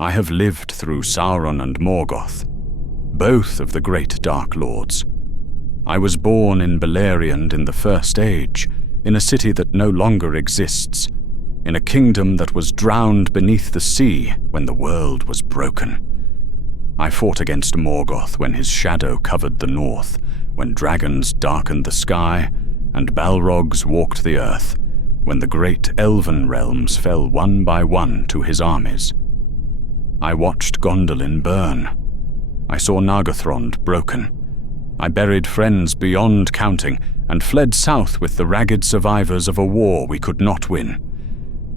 I have lived through Sauron and Morgoth, both of the great Dark Lords. I was born in Beleriand in the First Age, in a city that no longer exists, in a kingdom that was drowned beneath the sea when the world was broken. I fought against Morgoth when his shadow covered the north, when dragons darkened the sky, and Balrogs walked the earth, when the great elven realms fell one by one to his armies. I watched Gondolin burn. I saw Nargothrond broken. I buried friends beyond counting, and fled south with the ragged survivors of a war we could not win.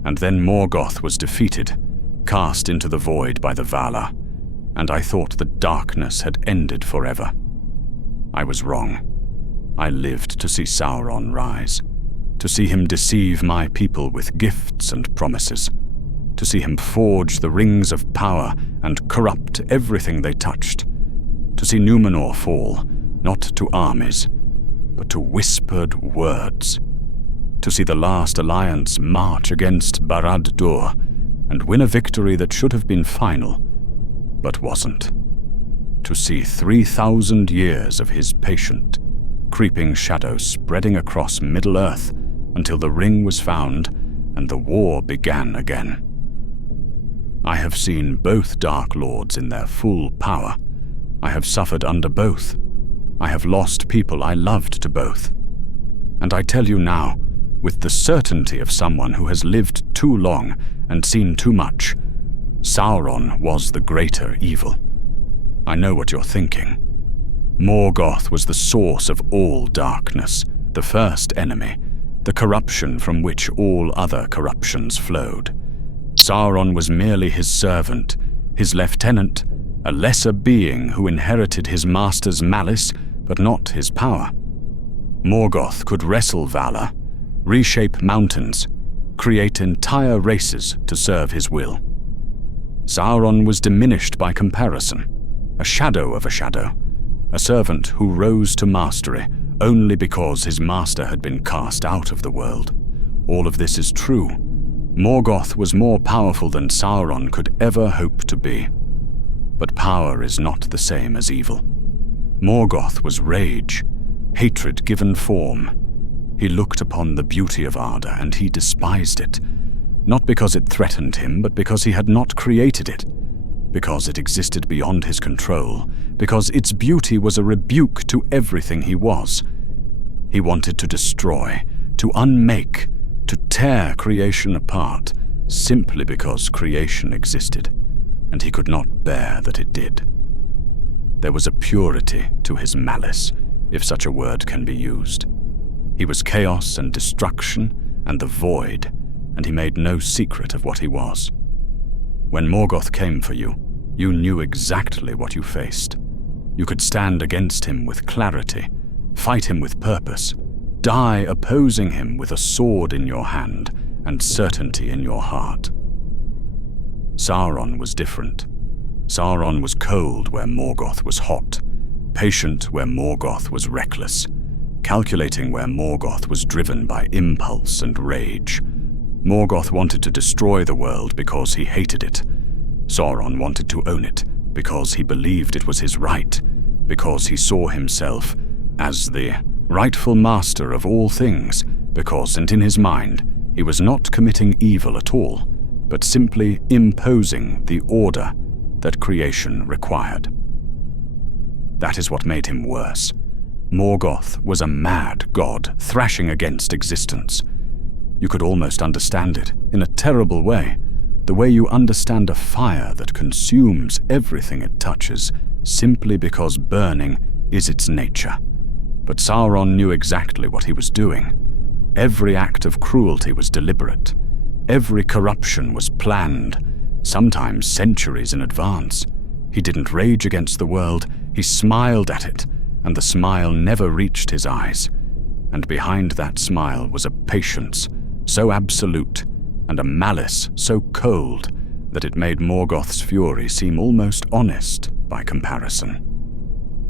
And then Morgoth was defeated, cast into the void by the Valar, and I thought the darkness had ended forever. I was wrong. I lived to see Sauron rise, to see him deceive my people with gifts and promises, to see him forge the rings of power and corrupt everything they touched, to see Numenor fall, not to armies, but to whispered words, to see the last alliance march against Barad-dûr and win a victory that should have been final, but wasn't, to see 3,000 years of his patient, creeping shadow spreading across Middle-earth until the ring was found and the war began again. I have seen both Dark Lords in their full power. I have suffered under both. I have lost people I loved to both. And I tell you now, with the certainty of someone who has lived too long and seen too much, Sauron was the greater evil. I know what you're thinking. Morgoth was the source of all darkness, the first enemy, the corruption from which all other corruptions flowed. Sauron was merely his servant, his lieutenant, a lesser being who inherited his master's malice, but not his power. Morgoth could wrestle Valar, reshape mountains, create entire races to serve his will. Sauron was diminished by comparison, a shadow of a shadow, a servant who rose to mastery only because his master had been cast out of the world. All of this is true. Morgoth was more powerful than Sauron could ever hope to be. But power is not the same as evil. Morgoth was rage, hatred given form. He looked upon the beauty of Arda and he despised it, not because it threatened him, but because he had not created it, because it existed beyond his control, because its beauty was a rebuke to everything he was. He wanted to destroy, to unmake, to tear creation apart, simply because creation existed, and he could not bear that it did. There was a purity to his malice, if such a word can be used. He was chaos and destruction and the void, and he made no secret of what he was. When Morgoth came for you, you knew exactly what you faced. You could stand against him with clarity, fight him with purpose, die opposing him with a sword in your hand and certainty in your heart. Sauron was different. Sauron was cold where Morgoth was hot, patient where Morgoth was reckless, calculating where Morgoth was driven by impulse and rage. Morgoth wanted to destroy the world because he hated it. Sauron wanted to own it because he believed it was his right, because he saw himself as the rightful master of all things, because, and in his mind, he was not committing evil at all, but simply imposing the order that creation required. That is what made him worse. Morgoth was a mad god thrashing against existence. You could almost understand it, in a terrible way, the way you understand a fire that consumes everything it touches simply because burning is its nature. But Sauron knew exactly what he was doing. Every act of cruelty was deliberate. Every corruption was planned, sometimes centuries in advance. He didn't rage against the world, he smiled at it, and the smile never reached his eyes. And behind that smile was a patience so absolute and a malice so cold that it made Morgoth's fury seem almost honest by comparison.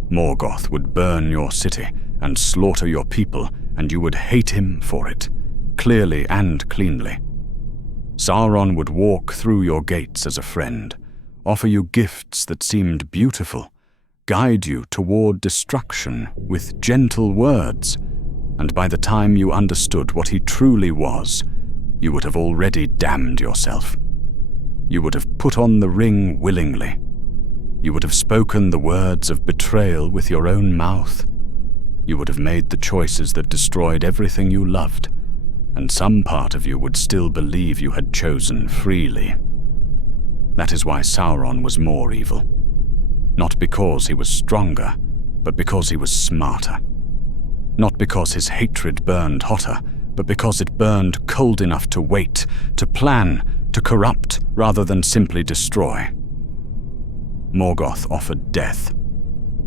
Morgoth would burn your city and slaughter your people, and you would hate him for it, clearly and cleanly. Sauron would walk through your gates as a friend, offer you gifts that seemed beautiful, guide you toward destruction with gentle words, and by the time you understood what he truly was, you would have already damned yourself. You would have put on the ring willingly. You would have spoken the words of betrayal with your own mouth. You would have made the choices that destroyed everything you loved, and some part of you would still believe you had chosen freely. That is why Sauron was more evil. Not because he was stronger, but because he was smarter. Not because his hatred burned hotter, but because it burned cold enough to wait, to plan, to corrupt, rather than simply destroy. Morgoth offered death.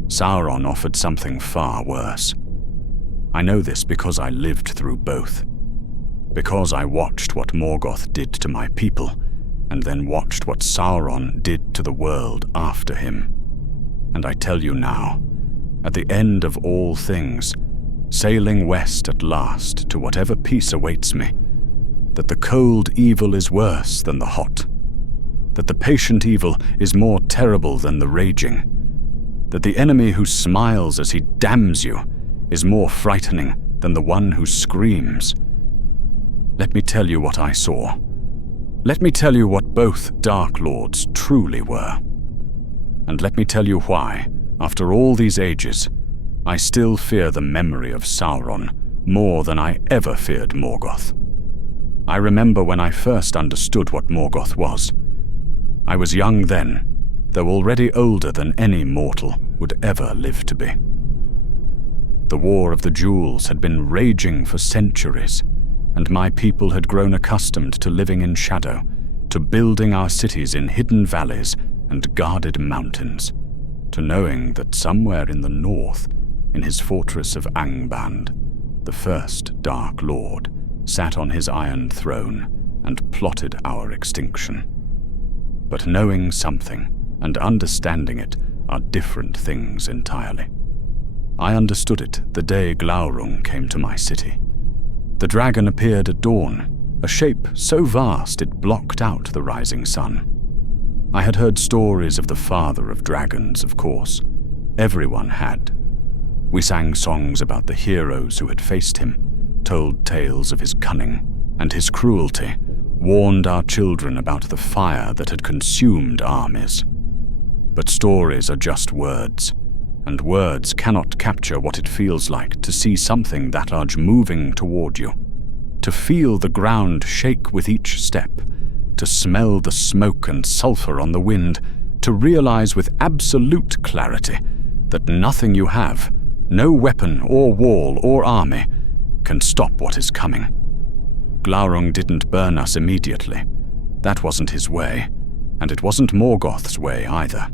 Sauron offered something far worse. I know this because I lived through both. Because I watched what Morgoth did to my people, and then watched what Sauron did to the world after him. And I tell you now, at the end of all things, sailing west at last to whatever peace awaits me, that the cold evil is worse than the hot, that the patient evil is more terrible than the raging, that the enemy who smiles as he damns you is more frightening than the one who screams. Let me tell you what I saw. Let me tell you what both Dark Lords truly were. And let me tell you why, after all these ages, I still fear the memory of Sauron more than I ever feared Morgoth. I remember when I first understood what Morgoth was. I was young then, though already older than any mortal would ever live to be. The War of the Jewels had been raging for centuries, and my people had grown accustomed to living in shadow, to building our cities in hidden valleys and guarded mountains, to knowing that somewhere in the north, in his fortress of Angband, the first Dark Lord sat on his iron throne and plotted our extinction. But knowing something and understanding it are different things entirely. I understood it the day Glaurung came to my city. The dragon appeared at dawn, a shape so vast it blocked out the rising sun. I had heard stories of the father of dragons, of course. Everyone had. We sang songs about the heroes who had faced him, told tales of his cunning and his cruelty, warned our children about the fire that had consumed armies. But stories are just words, and words cannot capture what it feels like to see something that large moving toward you, to feel the ground shake with each step, to smell the smoke and sulfur on the wind, to realize with absolute clarity that nothing you have, no weapon or wall or army, can stop what is coming. Glaurung didn't burn us immediately. That wasn't his way, and it wasn't Morgoth's way either.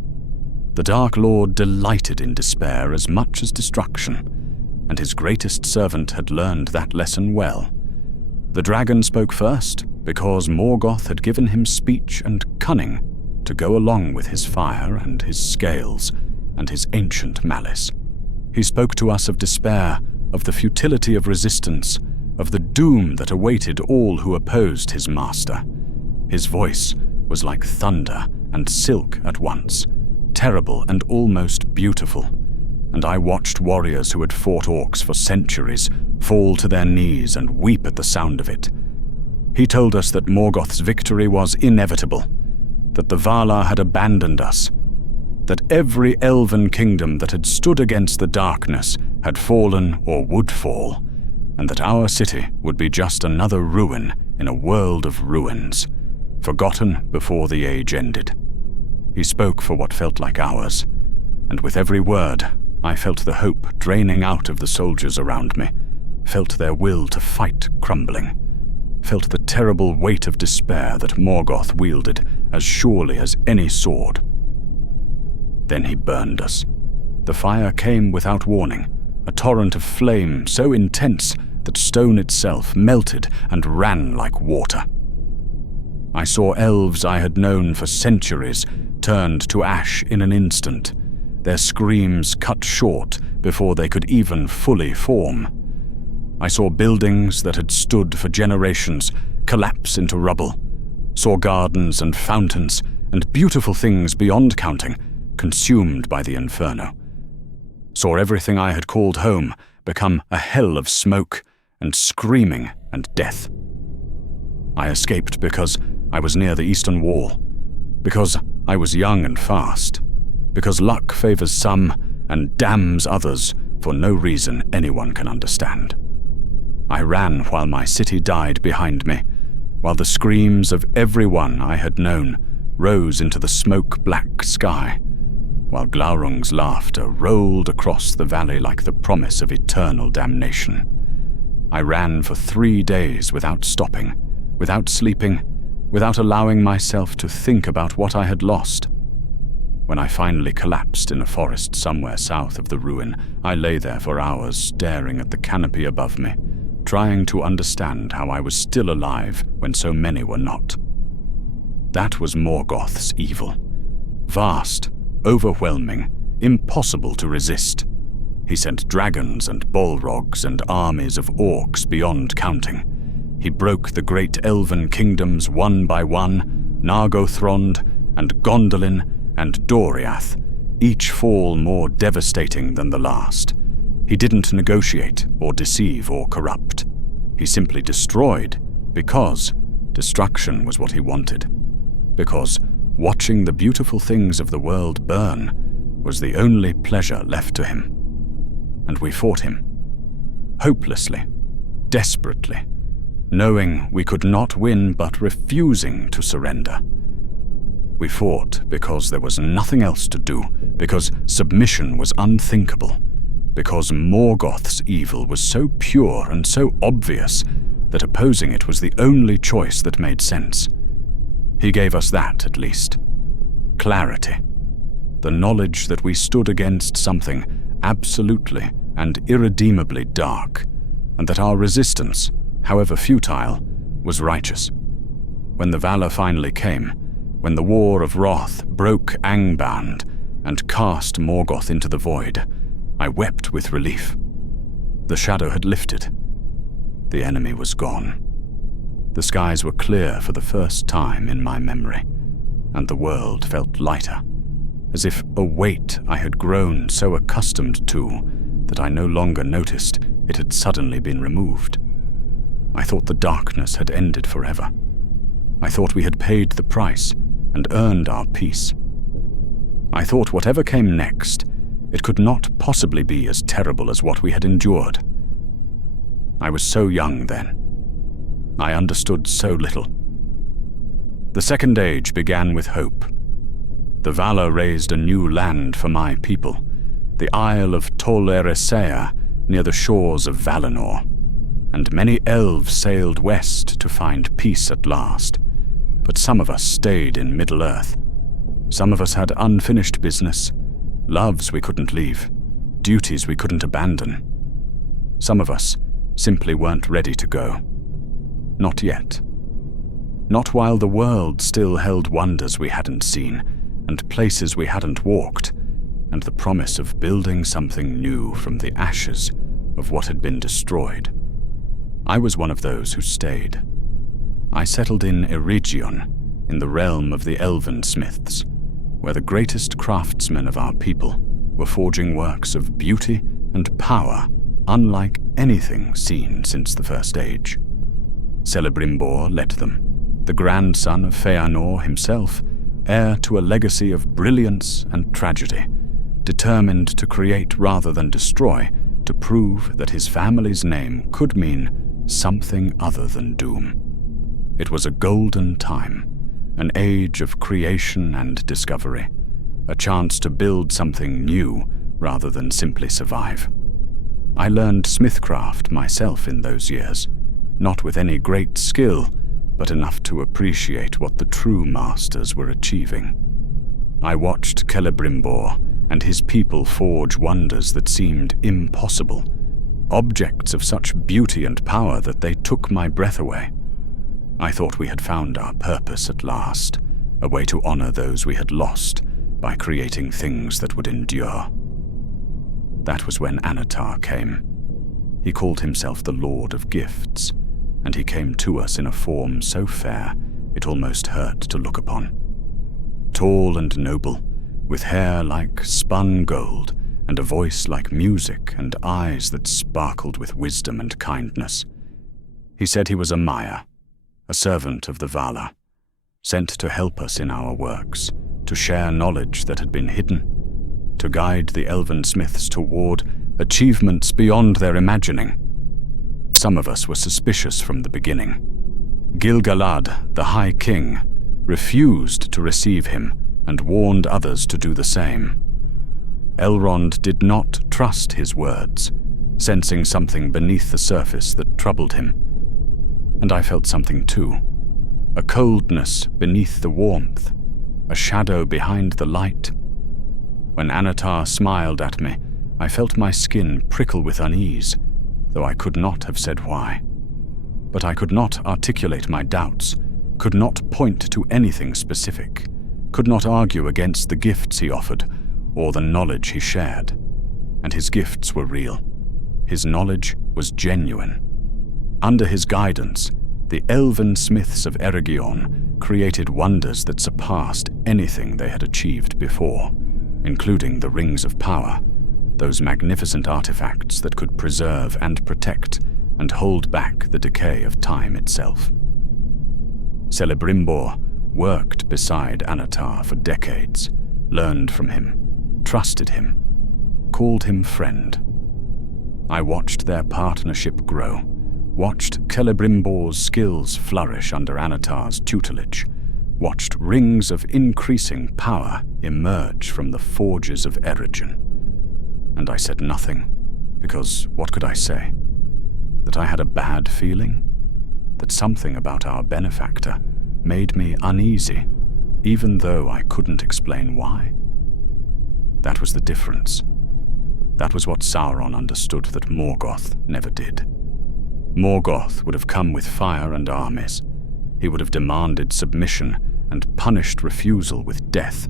The Dark Lord delighted in despair as much as destruction, and his greatest servant had learned that lesson well. The dragon spoke first because Morgoth had given him speech and cunning to go along with his fire and his scales and his ancient malice. He spoke to us of despair, of the futility of resistance, of the doom that awaited all who opposed his master. His voice was like thunder and silk at once, terrible and almost beautiful, and I watched warriors who had fought orcs for centuries fall to their knees and weep at the sound of it. He told us that Morgoth's victory was inevitable, that the Valar had abandoned us, that every elven kingdom that had stood against the darkness had fallen or would fall, and that our city would be just another ruin in a world of ruins, forgotten before the age ended. He spoke for what felt like hours, and with every word, I felt the hope draining out of the soldiers around me, felt their will to fight crumbling, felt the terrible weight of despair that Morgoth wielded as surely as any sword. Then he burned us. The fire came without warning, a torrent of flame so intense that stone itself melted and ran like water. I saw elves I had known for centuries turned to ash in an instant, their screams cut short before they could even fully form. I saw buildings that had stood for generations collapse into rubble, saw gardens and fountains and beautiful things beyond counting, consumed by the inferno. Saw everything I had called home become a hell of smoke and screaming and death. I escaped because I was near the eastern wall, because I was young and fast, because luck favors some and damns others for no reason anyone can understand. I ran while my city died behind me, while the screams of everyone I had known rose into the smoke-black sky, while Glaurung's laughter rolled across the valley like the promise of eternal damnation. I ran for 3 days without stopping, without sleeping, without allowing myself to think about what I had lost. When I finally collapsed in a forest somewhere south of the ruin, I lay there for hours staring at the canopy above me, trying to understand how I was still alive when so many were not. That was Morgoth's evil. Vast, overwhelming, impossible to resist. He sent dragons and Balrogs and armies of orcs beyond counting. He broke the great elven kingdoms one by one, Nargothrond and Gondolin and Doriath, each fall more devastating than the last. He didn't negotiate or deceive or corrupt. He simply destroyed because destruction was what he wanted. Because watching the beautiful things of the world burn was the only pleasure left to him. And we fought him. Hopelessly, desperately, knowing we could not win but refusing to surrender. We fought because there was nothing else to do, because submission was unthinkable, because Morgoth's evil was so pure and so obvious that opposing it was the only choice that made sense. He gave us that, at least. Clarity. The knowledge that we stood against something absolutely and irredeemably dark, and that our resistance, however futile, was righteous. When the valor finally came, when the war of wrath broke Angband and cast Morgoth into the void, I wept with relief. The shadow had lifted. The enemy was gone. The skies were clear for the first time in my memory, and the world felt lighter, as if a weight I had grown so accustomed to that I no longer noticed it had suddenly been removed. I thought the darkness had ended forever. I thought we had paid the price and earned our peace. I thought whatever came next, it could not possibly be as terrible as what we had endured. I was so young then. I understood so little. The Second Age began with hope. The Valar raised a new land for my people, the Isle of Tol Eressëa near the shores of Valinor, and many elves sailed west to find peace at last. But some of us stayed in Middle-earth. Some of us had unfinished business, loves we couldn't leave, duties we couldn't abandon. Some of us simply weren't ready to go. Not yet. Not while the world still held wonders we hadn't seen, and places we hadn't walked, and the promise of building something new from the ashes of what had been destroyed. I was one of those who stayed. I settled in Eregion, in the realm of the elven smiths, where the greatest craftsmen of our people were forging works of beauty and power unlike anything seen since the First Age. Celebrimbor led them, the grandson of Feanor himself, heir to a legacy of brilliance and tragedy, determined to create rather than destroy, to prove that his family's name could mean something other than doom. It was a golden time, an age of creation and discovery, a chance to build something new rather than simply survive. I learned smithcraft myself in those years, not with any great skill, but enough to appreciate what the true masters were achieving. I watched Celebrimbor and his people forge wonders that seemed impossible, objects of such beauty and power that they took my breath away. I thought we had found our purpose at last, a way to honor those we had lost by creating things that would endure. That was when Anatar came. He called himself the Lord of Gifts, and he came to us in a form so fair it almost hurt to look upon. tall and noble, with hair like spun gold, and a voice like music, and eyes that sparkled with wisdom and kindness. He said he was a Maya, a servant of the Vala, sent to help us in our works, to share knowledge that had been hidden, to guide the elven smiths toward achievements beyond their imagining. Some of us were suspicious from the beginning. Gil-galad, the High King, refused to receive him and warned others to do the same. Elrond did not trust his words, sensing something beneath the surface that troubled him. And I felt something too, a coldness beneath the warmth, a shadow behind the light. When Anatar smiled at me, I felt my skin prickle with unease, though I could not have said why. But I could not articulate my doubts, could not point to anything specific, could not argue against the gifts he offered or the knowledge he shared. And his gifts were real. His knowledge was genuine. Under his guidance, the elven smiths of Eregion created wonders that surpassed anything they had achieved before, including the Rings of Power, those magnificent artifacts that could preserve and protect and hold back the decay of time itself. Celebrimbor worked beside Anatar for decades, learned from him, trusted him, called him friend. I watched their partnership grow, watched Celebrimbor's skills flourish under Anatar's tutelage, watched rings of increasing power emerge from the forges of Eregion. And I said nothing, because what could I say? That I had a bad feeling? That something about our benefactor made me uneasy, even though I couldn't explain why? That was the difference. That was what Sauron understood that Morgoth never did. Morgoth would have come with fire and armies. He would have demanded submission and punished refusal with death.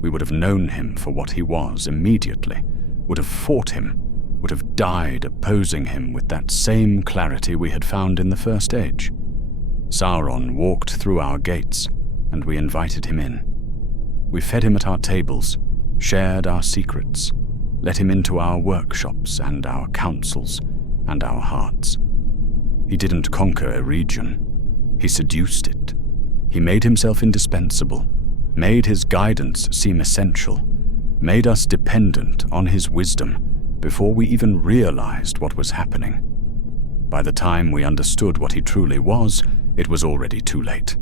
We would have known him for what he was immediately, would have fought him, would have died opposing him with that same clarity we had found in the First Age. Sauron walked through our gates, and we invited him in. We fed him at our tables, shared our secrets, let him into our workshops and our councils and our hearts. He didn't conquer Eregion. He seduced it. He made himself indispensable, made his guidance seem essential, made us dependent on his wisdom before we even realized what was happening. By the time we understood what he truly was, it was already too late.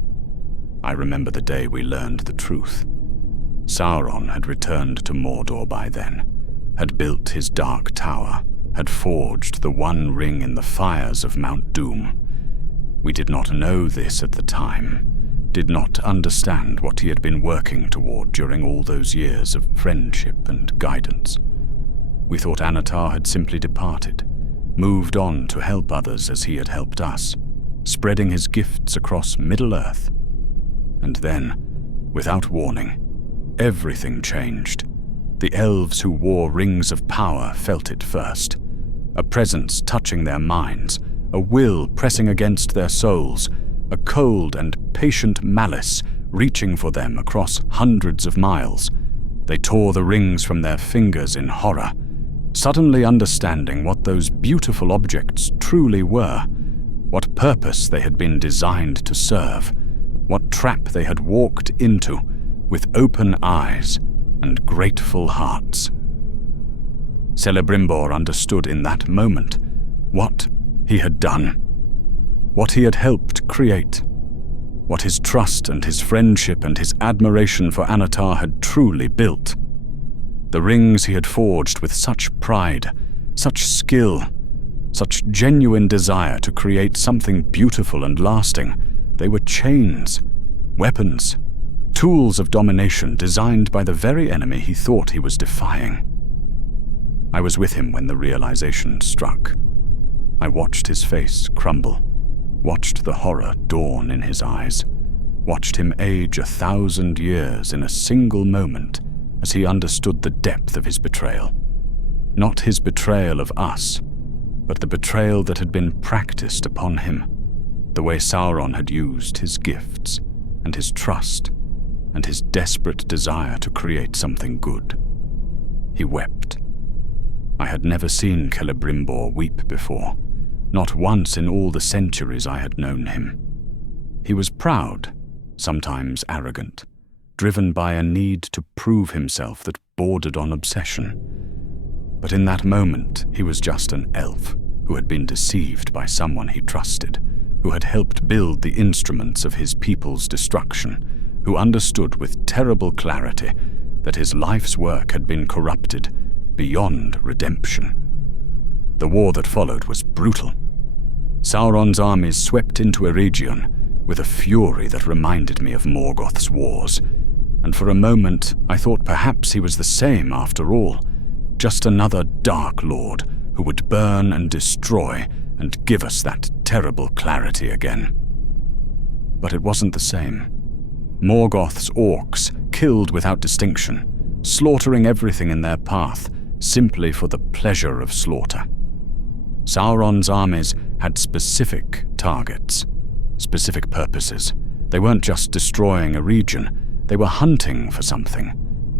I remember the day we learned the truth. Sauron had returned to Mordor by then, had built his dark tower, had forged the one ring in the fires of Mount Doom. We did not know this at the time, did not understand what he had been working toward during all those years of friendship and guidance. We thought Anatar had simply departed, moved on to help others as he had helped us, spreading his gifts across Middle-earth. And then, without warning, everything changed. The elves who wore rings of power felt it first, a presence touching their minds, a will pressing against their souls, a cold and patient malice reaching for them across hundreds of miles. They tore the rings from their fingers in horror, suddenly understanding what those beautiful objects truly were, what purpose they had been designed to serve, what trap they had walked into with open eyes and grateful hearts. Celebrimbor understood in that moment what he had done, what he had helped create, what his trust and his friendship and his admiration for Anatar had truly built. The rings he had forged with such pride, such skill, such genuine desire to create something beautiful and lasting, they were chains, weapons, tools of domination designed by the very enemy he thought he was defying. I was with him when the realization struck. I watched his face crumble, watched the horror dawn in his eyes, watched him age 1,000 years in a single moment as he understood the depth of his betrayal. Not his betrayal of us, but the betrayal that had been practiced upon him, the way Sauron had used his gifts and his trust and his desperate desire to create something good. He wept. I had never seen Celebrimbor weep before, not once in all the centuries I had known him. He was proud, sometimes arrogant, driven by a need to prove himself that bordered on obsession. But in that moment, he was just an elf who had been deceived by someone he trusted, who had helped build the instruments of his people's destruction, who understood with terrible clarity that his life's work had been corrupted beyond redemption. The war that followed was brutal. Sauron's armies swept into Eregion with a fury that reminded me of Morgoth's wars, and for a moment I thought perhaps he was the same after all, just another Dark Lord who would burn and destroy and give us that terrible clarity again. But it wasn't the same. Morgoth's orcs killed without distinction, slaughtering everything in their path simply for the pleasure of slaughter. Sauron's armies had specific targets, specific purposes. They weren't just destroying a region, they were hunting for something,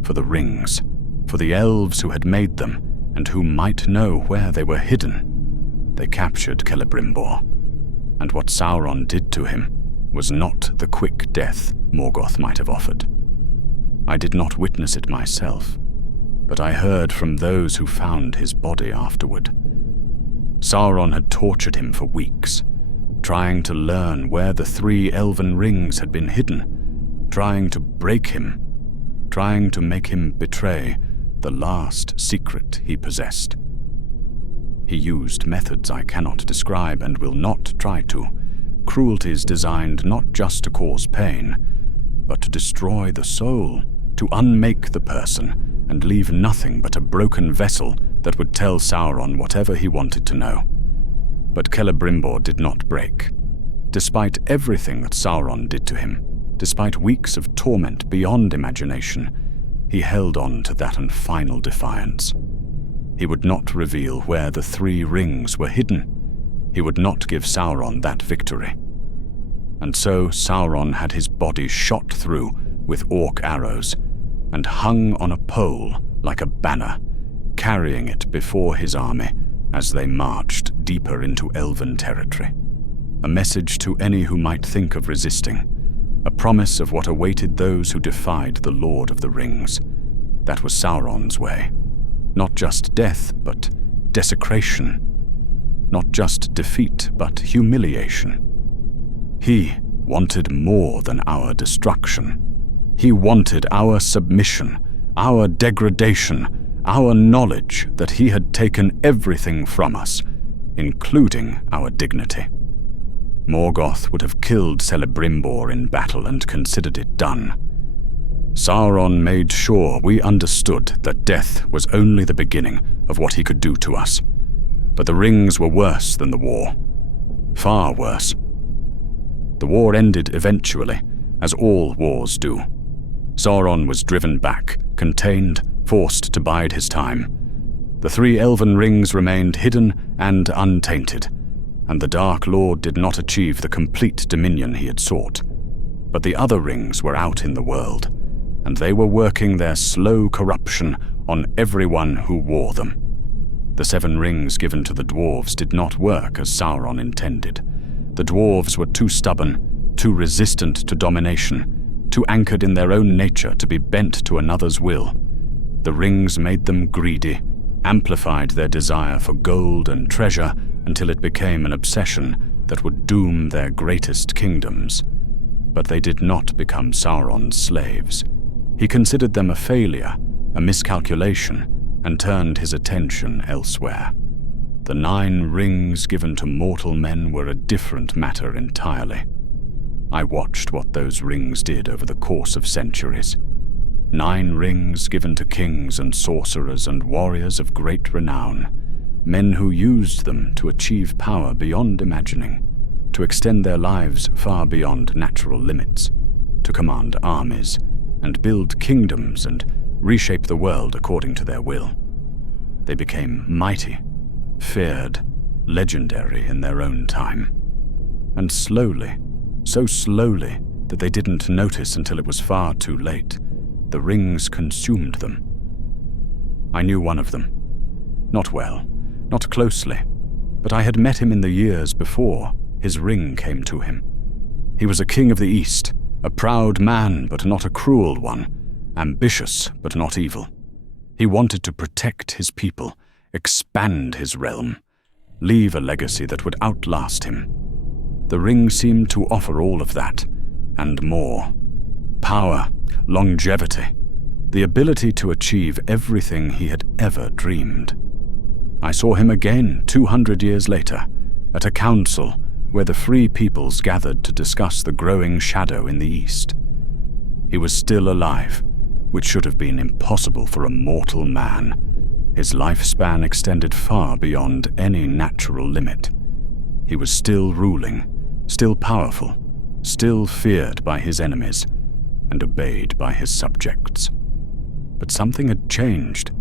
for the rings, for the elves who had made them and who might know where they were hidden. They captured Celebrimbor, and what Sauron did to him was not the quick death Morgoth might have offered. I did not witness it myself, but I heard from those who found his body afterward. Sauron had tortured him for weeks, trying to learn where the 3 elven rings had been hidden, trying to break him, trying to make him betray the last secret he possessed. He used methods I cannot describe and will not try to, cruelties designed not just to cause pain, but to destroy the soul, to unmake the person and leave nothing but a broken vessel that would tell Sauron whatever he wanted to know. But Celebrimbor did not break. Despite everything that Sauron did to him, despite weeks of torment beyond imagination, he held on to that final defiance. He would not reveal where the 3 rings were hidden. He would not give Sauron that victory. And so Sauron had his body shot through with orc arrows and hung on a pole like a banner, carrying it before his army as they marched deeper into elven territory. A message to any who might think of resisting, a promise of what awaited those who defied the Lord of the Rings. That was Sauron's way. Not just death, but desecration. Not just defeat, but humiliation. He wanted more than our destruction. He wanted our submission, our degradation, our knowledge that he had taken everything from us, including our dignity. Morgoth would have killed Celebrimbor in battle and considered it done. Sauron made sure we understood that death was only the beginning of what he could do to us. But the rings were worse than the war. Far worse. The war ended eventually, as all wars do. Sauron was driven back, contained, forced to bide his time. The 3 elven rings remained hidden and untainted, and the Dark Lord did not achieve the complete dominion he had sought. But the other rings were out in the world, and they were working their slow corruption on everyone who wore them. The 7 rings given to the dwarves did not work as Sauron intended. The dwarves were too stubborn, too resistant to domination, too anchored in their own nature to be bent to another's will. The rings made them greedy, amplified their desire for gold and treasure until it became an obsession that would doom their greatest kingdoms. But they did not become Sauron's slaves. He considered them a failure, a miscalculation, and turned his attention elsewhere. The 9 rings given to mortal men were a different matter entirely. I watched what those rings did over the course of centuries. 9 rings given to kings and sorcerers and warriors of great renown, men who used them to achieve power beyond imagining, to extend their lives far beyond natural limits, to command armies, and build kingdoms and reshape the world according to their will. They became mighty, feared, legendary in their own time. And slowly, so slowly, that they didn't notice until it was far too late. The rings consumed them. I knew one of them. Not well, not closely, but I had met him in the years before his ring came to him. He was a king of the East, a proud man but not a cruel one, ambitious but not evil. He wanted to protect his people, expand his realm, leave a legacy that would outlast him. The ring seemed to offer all of that, and more. Power, longevity, the ability to achieve everything he had ever dreamed. I saw him again 200 years later, at a council where the free peoples gathered to discuss the growing shadow in the east. He was still alive, which should have been impossible for a mortal man. His lifespan extended far beyond any natural limit. He was still ruling, still powerful, still feared by his enemies, and obeyed by his subjects. But something had changed.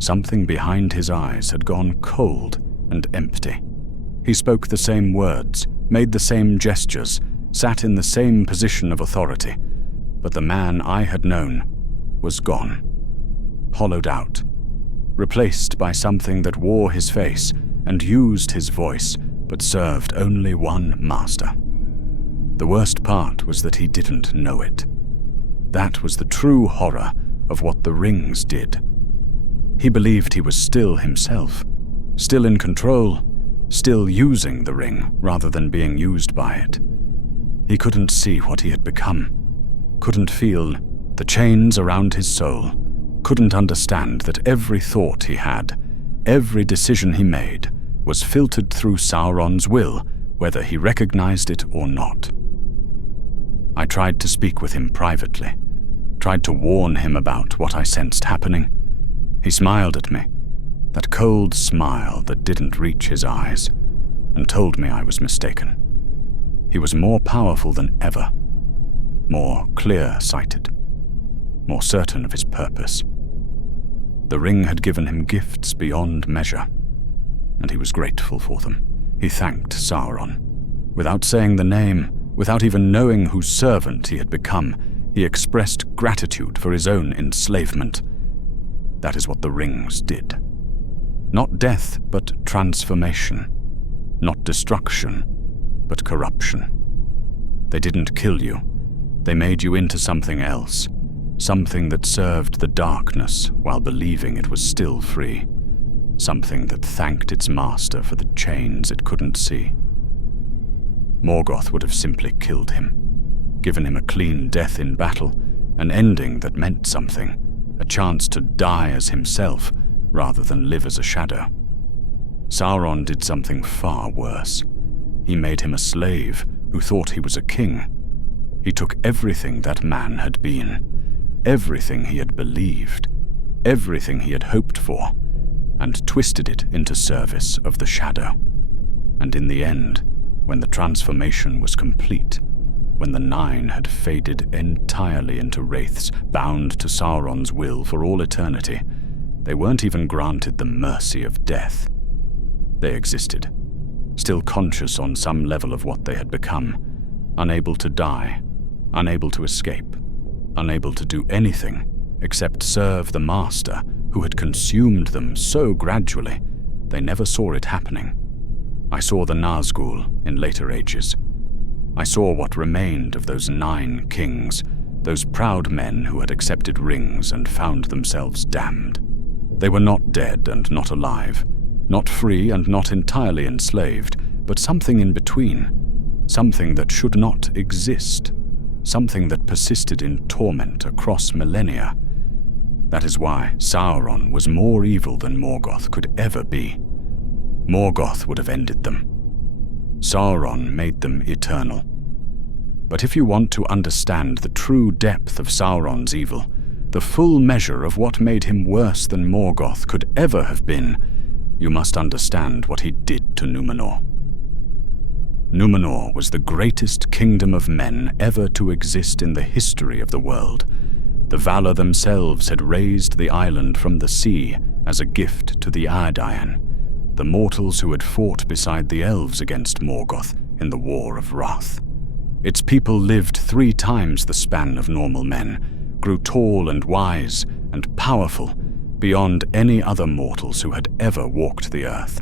Something behind his eyes had gone cold and empty. He spoke the same words, made the same gestures, sat in the same position of authority, but the man I had known was gone, hollowed out, replaced by something that wore his face and used his voice, but served only one master. The worst part was that he didn't know it. That was the true horror of what the rings did. He believed he was still himself, still in control, still using the ring rather than being used by it. He couldn't see what he had become, couldn't feel the chains around his soul, couldn't understand that every thought he had, every decision he made, was filtered through Sauron's will, whether he recognized it or not. I tried to speak with him privately, tried to warn him about what I sensed happening. He smiled at me, that cold smile that didn't reach his eyes, and told me I was mistaken. He was more powerful than ever, more clear-sighted, more certain of his purpose. The ring had given him gifts beyond measure, and he was grateful for them. He thanked Sauron. Without saying the name, without even knowing whose servant he had become, he expressed gratitude for his own enslavement. That is what the rings did. Not death, but transformation. Not destruction, but corruption. They didn't kill you. They made you into something else. Something that served the darkness while believing it was still free. Something that thanked its master for the chains it couldn't see. Morgoth would have simply killed him, given him a clean death in battle, an ending that meant something, a chance to die as himself rather than live as a shadow. Sauron did something far worse. He made him a slave who thought he was a king. He took everything that man had been, everything he had believed, everything he had hoped for, and twisted it into service of the shadow. And in the end, when the transformation was complete, when the Nine had faded entirely into wraiths bound to Sauron's will for all eternity, they weren't even granted the mercy of death. They existed, still conscious on some level of what they had become, unable to die, unable to escape, unable to do anything except serve the master who had consumed them so gradually they never saw it happening. I saw the Nazgul in later ages. I saw what remained of those 9 kings, those proud men who had accepted rings and found themselves damned. They were not dead and not alive, not free and not entirely enslaved, but something in between, something that should not exist, something that persisted in torment across millennia. That is why Sauron was more evil than Morgoth could ever be. Morgoth would have ended them. Sauron made them eternal. But if you want to understand the true depth of Sauron's evil, the full measure of what made him worse than Morgoth could ever have been, you must understand what he did to Numenor. Numenor was the greatest kingdom of men ever to exist in the history of the world. The Valar themselves had raised the island from the sea as a gift to the Aedain, the mortals who had fought beside the elves against Morgoth in the War of Wrath. Its people lived 3 times the span of normal men, grew tall and wise and powerful beyond any other mortals who had ever walked the earth.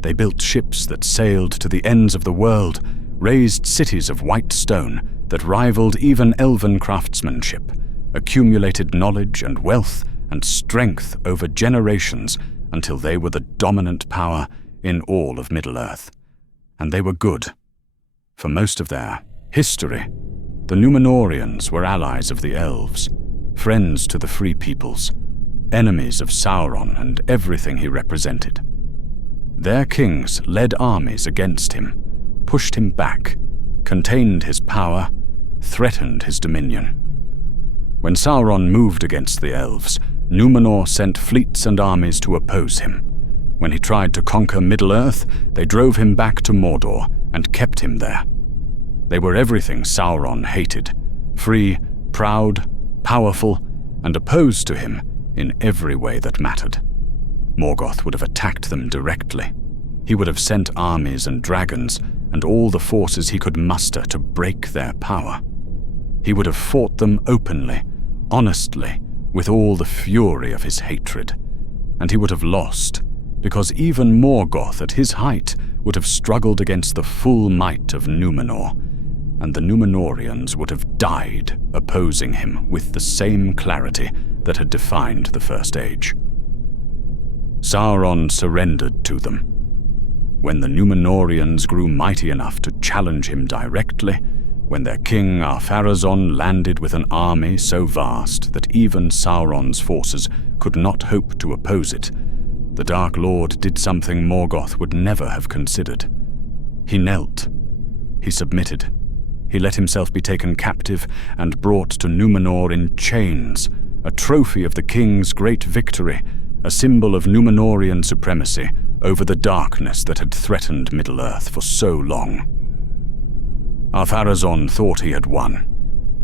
They built ships that sailed to the ends of the world, raised cities of white stone that rivaled even elven craftsmanship, accumulated knowledge and wealth and strength over generations until they were the dominant power in all of Middle-earth. And they were good. For most of their history, the Numenorians were allies of the elves, friends to the free peoples, enemies of Sauron and everything he represented. Their kings led armies against him, pushed him back, contained his power, threatened his dominion. When Sauron moved against the elves, Numenor sent fleets and armies to oppose him. When he tried to conquer Middle-earth, they drove him back to Mordor and kept him there. They were everything Sauron hated, free, proud, powerful, and opposed to him in every way that mattered. Morgoth would have attacked them directly. He would have sent armies and dragons and all the forces he could muster to break their power. He would have fought them openly, honestly, with all the fury of his hatred. And he would have lost, because even Morgoth at his height would have struggled against the full might of Numenor, and the Numenorians would have died opposing him with the same clarity that had defined the First Age. Sauron surrendered to them. When the Numenorians grew mighty enough to challenge him directly, when their king Ar-Pharazôn landed with an army so vast that even Sauron's forces could not hope to oppose it, the Dark Lord did something Morgoth would never have considered. He knelt. He submitted. He let himself be taken captive and brought to Numenor in chains, a trophy of the king's great victory, a symbol of Numenorian supremacy over the darkness that had threatened Middle-earth for so long. Ar-Pharazôn thought he had won.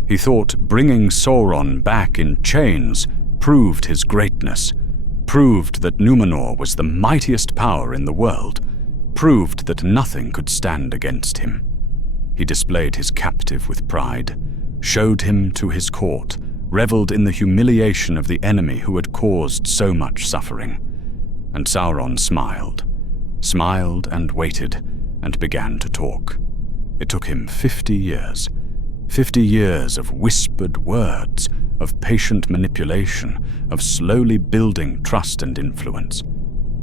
He thought bringing Sauron back in chains proved his greatness, proved that Numenor was the mightiest power in the world, proved that nothing could stand against him. He displayed his captive with pride, showed him to his court, reveled in the humiliation of the enemy who had caused so much suffering. And Sauron smiled and waited, and began to talk. It took him 50 years. 50 years of whispered words, of patient manipulation, of slowly building trust and influence.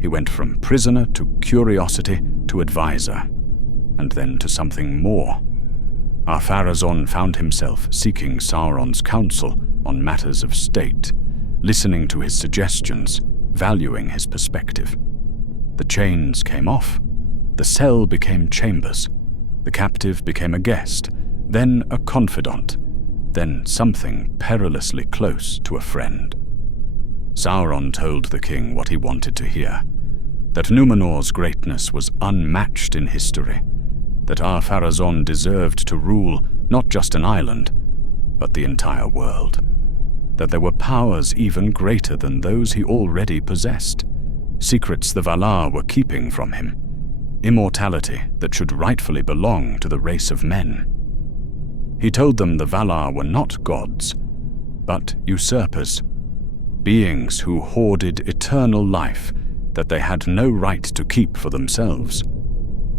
He went from prisoner to curiosity to advisor, and then to something more. Ar-Pharazôn found himself seeking Sauron's counsel on matters of state, listening to his suggestions, valuing his perspective. The chains came off. The cell became chambers. The captive became a guest, then a confidant, then something perilously close to a friend. Sauron told the king what he wanted to hear, that Numenor's greatness was unmatched in history, that Ar-Pharazôn deserved to rule not just an island, but the entire world, that there were powers even greater than those he already possessed, secrets the Valar were keeping from him, immortality that should rightfully belong to the race of men. He told them the Valar were not gods, but usurpers, beings who hoarded eternal life that they had no right to keep for themselves.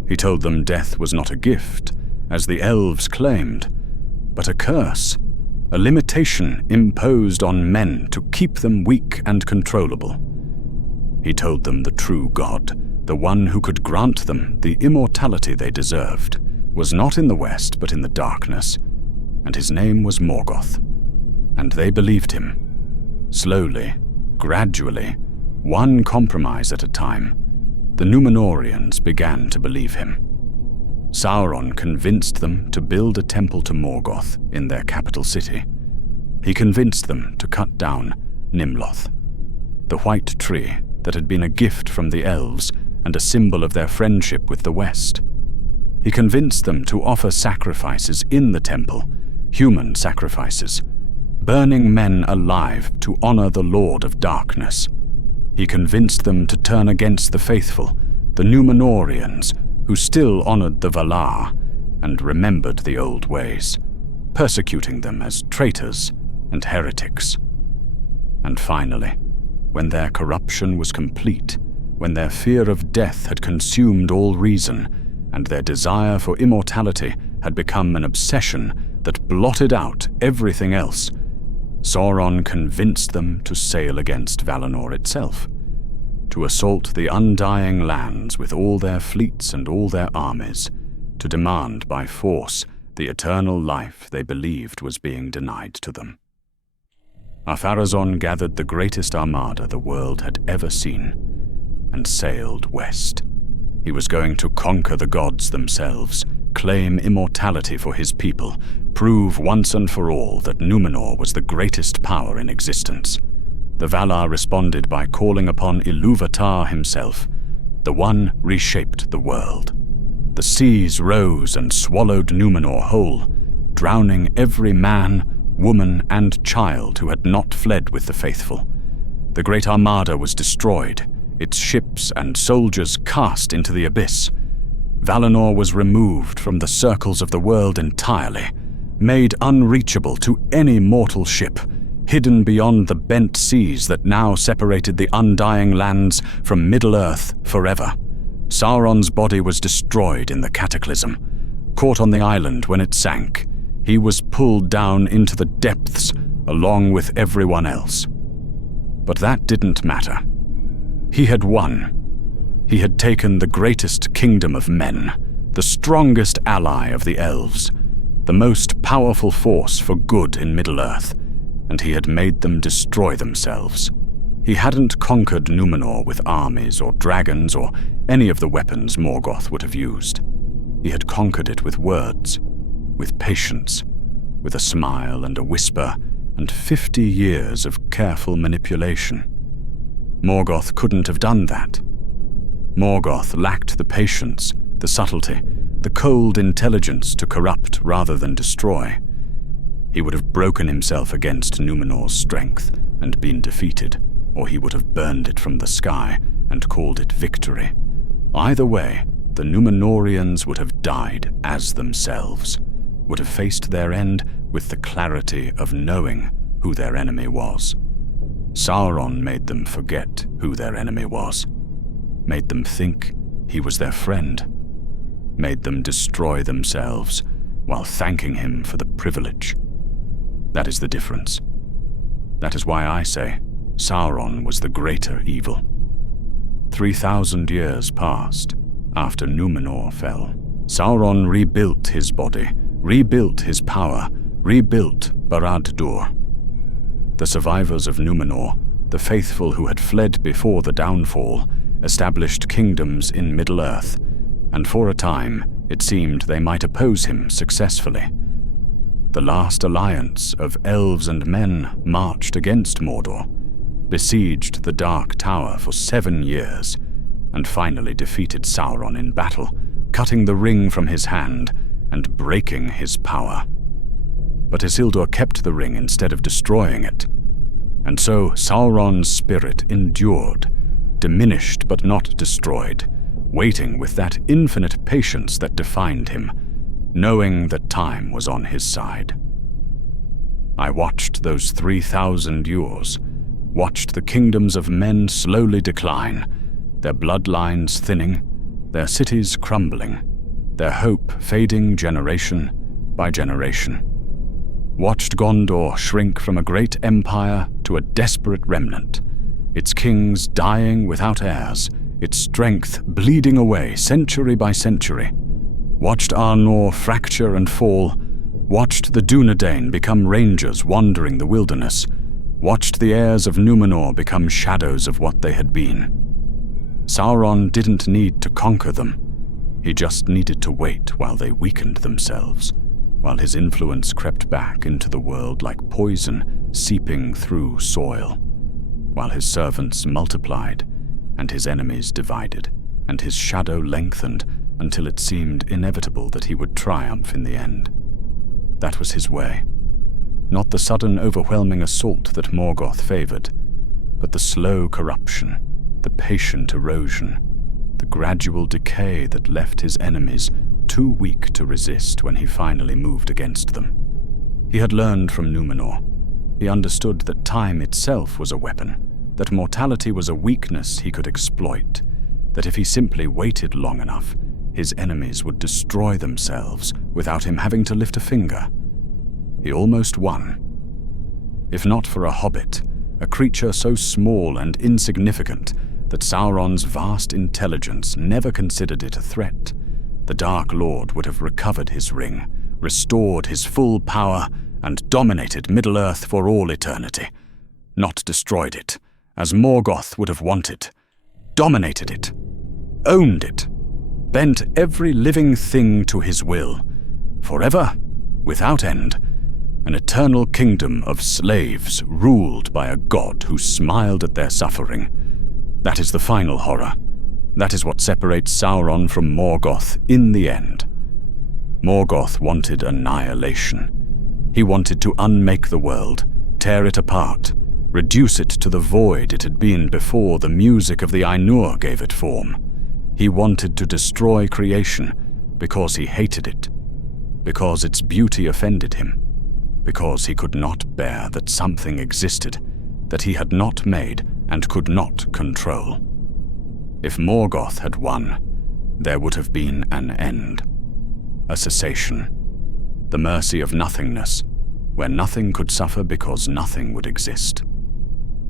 He told them death was not a gift, as the elves claimed, but a curse, a limitation imposed on men to keep them weak and controllable. He told them the true God, the one who could grant them the immortality they deserved, was not in the west but in the darkness, and his name was Morgoth. And they believed him. Slowly, gradually, one compromise at a time, the Numenorians began to believe him. Sauron convinced them to build a temple to Morgoth in their capital city. He convinced them to cut down Nimloth, the white tree that had been a gift from the elves and a symbol of their friendship with the West. He convinced them to offer sacrifices in the temple, human sacrifices, burning men alive to honor the Lord of Darkness. He convinced them to turn against the faithful, the Numenorians, who still honored the Valar, and remembered the old ways, persecuting them as traitors and heretics. And finally, when their corruption was complete, when their fear of death had consumed all reason, and their desire for immortality had become an obsession that blotted out everything else, Sauron convinced them to sail against Valinor itself, to assault the undying lands with all their fleets and all their armies, to demand by force the eternal life they believed was being denied to them. Ar-Pharazôn gathered the greatest armada the world had ever seen, and sailed west. He was going to conquer the gods themselves, claim immortality for his people, prove once and for all that Numenor was the greatest power in existence. The Valar responded by calling upon Ilúvatar himself. The one reshaped the world. The seas rose and swallowed Numenor whole, drowning every man, woman, and child who had not fled with the faithful. The great armada was destroyed, its ships and soldiers cast into the abyss. Valinor was removed from the circles of the world entirely, made unreachable to any mortal ship, hidden beyond the bent seas that now separated the undying lands from Middle-earth forever. Sauron's body was destroyed in the cataclysm. Caught on the island when it sank, he was pulled down into the depths along with everyone else. But that didn't matter. He had won. He had taken the greatest kingdom of men, the strongest ally of the elves, the most powerful force for good in Middle-earth, and he had made them destroy themselves. He hadn't conquered Numenor with armies or dragons or any of the weapons Morgoth would have used. He had conquered it with words, with patience, with a smile and a whisper, and 50 years of careful manipulation. Morgoth couldn't have done that. Morgoth lacked the patience, the subtlety, the cold intelligence to corrupt rather than destroy. He would have broken himself against Numenor's strength and been defeated, or he would have burned it from the sky and called it victory. Either way, the Númenóreans would have died as themselves, would have faced their end with the clarity of knowing who their enemy was. Sauron made them forget who their enemy was, made them think he was their friend, made them destroy themselves while thanking him for the privilege. That is the difference. That is why I say Sauron was the greater evil. 3,000 years passed after Numenor fell. Sauron rebuilt his body, rebuilt his power, rebuilt Barad-dûr. The survivors of Numenor, the faithful who had fled before the downfall, established kingdoms in Middle-earth, and for a time it seemed they might oppose him successfully. The last alliance of elves and men marched against Mordor, besieged the Dark Tower for 7 years, and finally defeated Sauron in battle, cutting the ring from his hand and breaking his power. But Isildur kept the ring instead of destroying it, and so Sauron's spirit endured, diminished but not destroyed, waiting with that infinite patience that defined him, knowing that time was on his side. I watched those 3,000 years, watched the kingdoms of men slowly decline, their bloodlines thinning, their cities crumbling, their hope fading generation by generation. Watched Gondor shrink from a great empire to a desperate remnant, its kings dying without heirs, its strength bleeding away century by century. Watched Arnor fracture and fall, watched the Dúnedain become rangers wandering the wilderness, watched the heirs of Numenor become shadows of what they had been. Sauron didn't need to conquer them. He just needed to wait while they weakened themselves, while his influence crept back into the world like poison seeping through soil, while his servants multiplied and his enemies divided, and his shadow lengthened until it seemed inevitable that he would triumph in the end. That was his way. Not the sudden overwhelming assault that Morgoth favored, but the slow corruption, the patient erosion, the gradual decay that left his enemies too weak to resist when he finally moved against them. He had learned from Numenor. He understood that time itself was a weapon, that mortality was a weakness he could exploit, that if he simply waited long enough, his enemies would destroy themselves without him having to lift a finger. He almost won. If not for a hobbit, a creature so small and insignificant that Sauron's vast intelligence never considered it a threat, the Dark Lord would have recovered his ring, restored his full power, and dominated Middle-earth for all eternity. Not destroyed it, as Morgoth would have wanted. Dominated it. Owned it. Bent every living thing to his will. Forever, without end. An eternal kingdom of slaves ruled by a god who smiled at their suffering. That is the final horror. That is what separates Sauron from Morgoth in the end. Morgoth wanted annihilation. He wanted to unmake the world, tear it apart, reduce it to the void it had been before the music of the Ainur gave it form. He wanted to destroy creation because he hated it, because its beauty offended him, because he could not bear that something existed that he had not made and could not control. If Morgoth had won, there would have been an end, a cessation, the mercy of nothingness, where nothing could suffer because nothing would exist.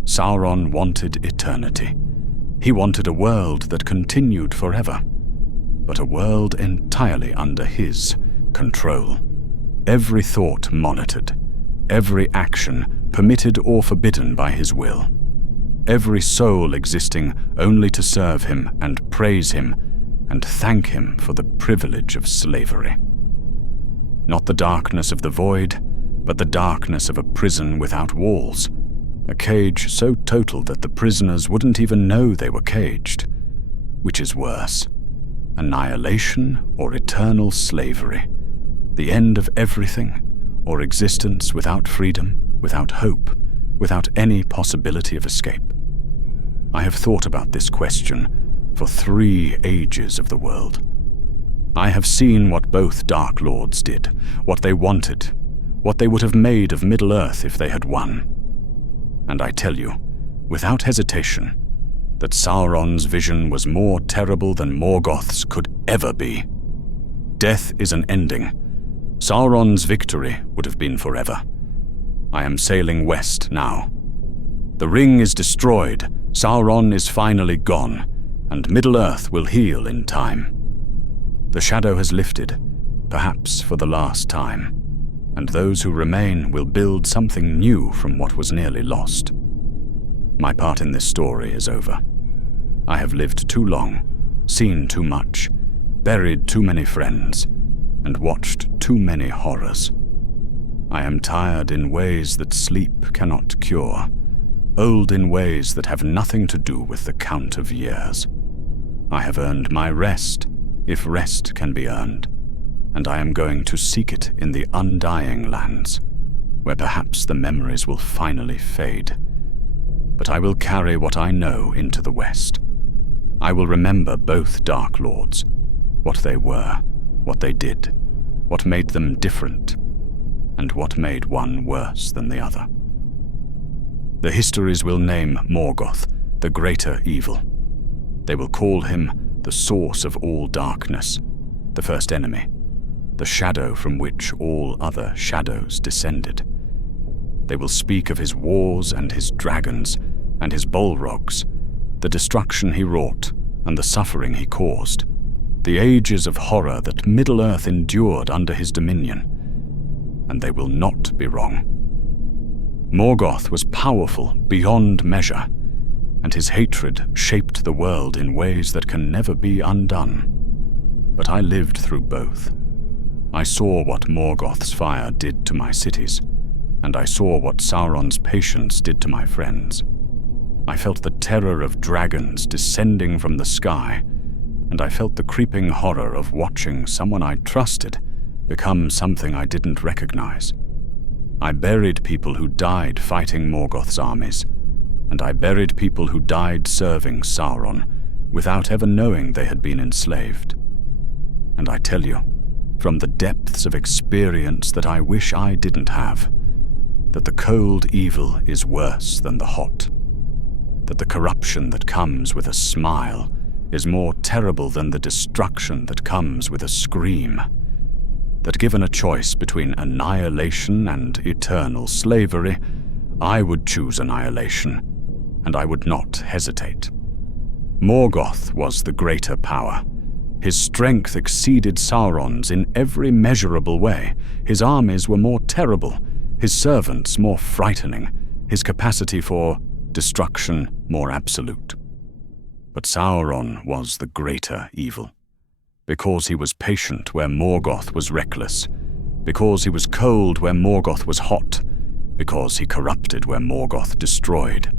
Sauron wanted eternity. He wanted a world that continued forever, but a world entirely under his control. Every thought monitored, every action permitted or forbidden by his will. Every soul existing only to serve him and praise him and thank him for the privilege of slavery. Not the darkness of the void, but the darkness of a prison without walls, a cage so total that the prisoners wouldn't even know they were caged. Which is worse, annihilation or eternal slavery? The end of everything, or existence without freedom, without hope, without any possibility of escape? I have thought about this question for 3 ages of the world. I have seen what both Dark Lords did, what they wanted, what they would have made of Middle-earth if they had won. And I tell you, without hesitation, that Sauron's vision was more terrible than Morgoth's could ever be. Death is an ending. Sauron's victory would have been forever. I am sailing west now. The ring is destroyed, Sauron is finally gone, and Middle-earth will heal in time. The shadow has lifted, perhaps for the last time, and those who remain will build something new from what was nearly lost. My part in this story is over. I have lived too long, seen too much, buried too many friends, and watched too many horrors. I am tired in ways that sleep cannot cure, old in ways that have nothing to do with the count of years. I have earned my rest, if rest can be earned, and I am going to seek it in the undying lands, where perhaps the memories will finally fade. But I will carry what I know into the west. I will remember both Dark Lords, what they were, what they did, what made them different, and what made one worse than the other. The histories will name Morgoth the greater evil. They will call him the source of all darkness, the first enemy, the shadow from which all other shadows descended. They will speak of his wars and his dragons and his Balrogs, the destruction he wrought and the suffering he caused, the ages of horror that Middle-earth endured under his dominion. And they will not be wrong. Morgoth was powerful beyond measure, and his hatred shaped the world in ways that can never be undone. But I lived through both. I saw what Morgoth's fire did to my cities, and I saw what Sauron's patience did to my friends. I felt the terror of dragons descending from the sky, and I felt the creeping horror of watching someone I trusted become something I didn't recognize. I buried people who died fighting Morgoth's armies, and I buried people who died serving Sauron without ever knowing they had been enslaved. And I tell you, from the depths of experience that I wish I didn't have, that the cold evil is worse than the hot, that the corruption that comes with a smile is more terrible than the destruction that comes with a scream, that given a choice between annihilation and eternal slavery, I would choose annihilation, and I would not hesitate. Morgoth was the greater power. His strength exceeded Sauron's in every measurable way. His armies were more terrible, his servants more frightening, his capacity for destruction more absolute. But Sauron was the greater evil, because he was patient where Morgoth was reckless, because he was cold where Morgoth was hot, because he corrupted where Morgoth destroyed,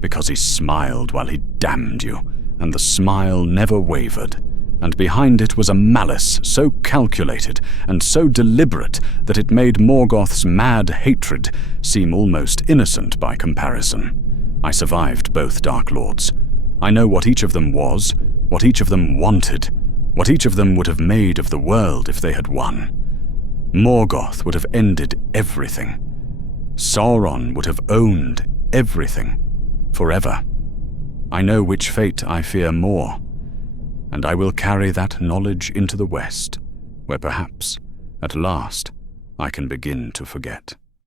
because he smiled while he damned you, and the smile never wavered, and behind it was a malice so calculated and so deliberate that it made Morgoth's mad hatred seem almost innocent by comparison. I survived both Dark Lords. I know what each of them was, what each of them wanted, what each of them would have made of the world if they had won. Morgoth would have ended everything. Sauron would have owned everything, forever. I know which fate I fear more, and I will carry that knowledge into the West, where perhaps, at last, I can begin to forget.